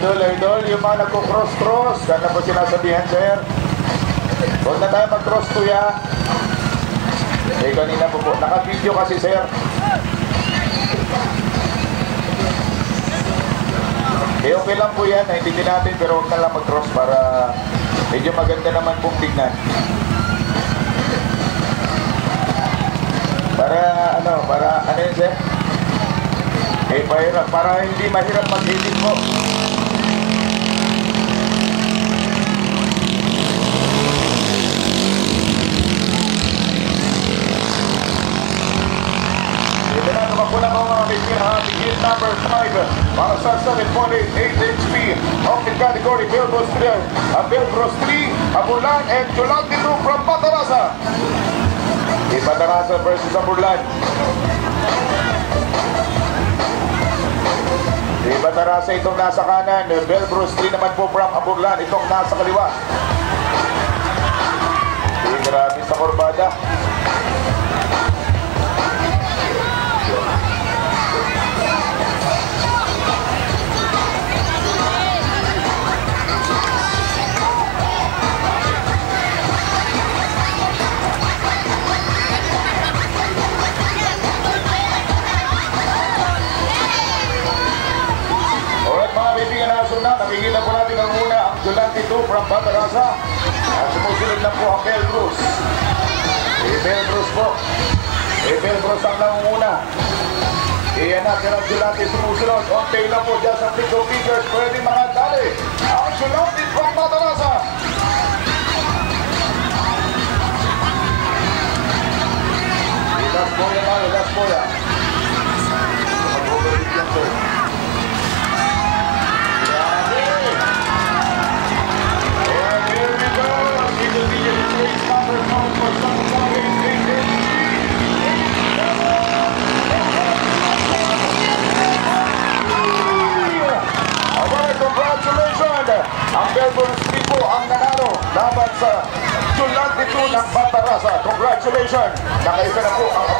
Idol, yung mga nagko-cross-cross, ganda po sinasabihan, sir. Huwag na tayo mag-cross tuya. Eh, kanina po po. Naka-video kasi, sir. Eh, okay lang po yan. Naintindihan natin, pero huwag na lang mag-cross para medyo maganda naman pong tignan. Para ano yun, sir? Eh, para hindi mahirap mag-edit po. Number 5 para sa 7.88 HP of the category Belbros 3, Belbros 3, Aburlan and Julan 2 from Batarasa. Batarasa versus Aburlan. Batarasa itong nasa kanan, Belbros 3 naman po from Aburlan itong nasa kaliwa. Grabe sa kurbada. Nakikita po natin ang una, ang Julan 2 from Batarasa. At sumusunod na po ang Belbros. Belbros po. Belbros ang nangunguna. Iyan natin ang Julan sumusunod. Okay na po dyan sa Pico Figures. Pwede makadali. Ang Julan from Batarasa. Last po yan, last po yan. Mag-overheat yan, sir. Ang Belbros 3 po ang nanalo laban sa Julan 2 ng Batarasa. Congratulations! Nakaisa na po ang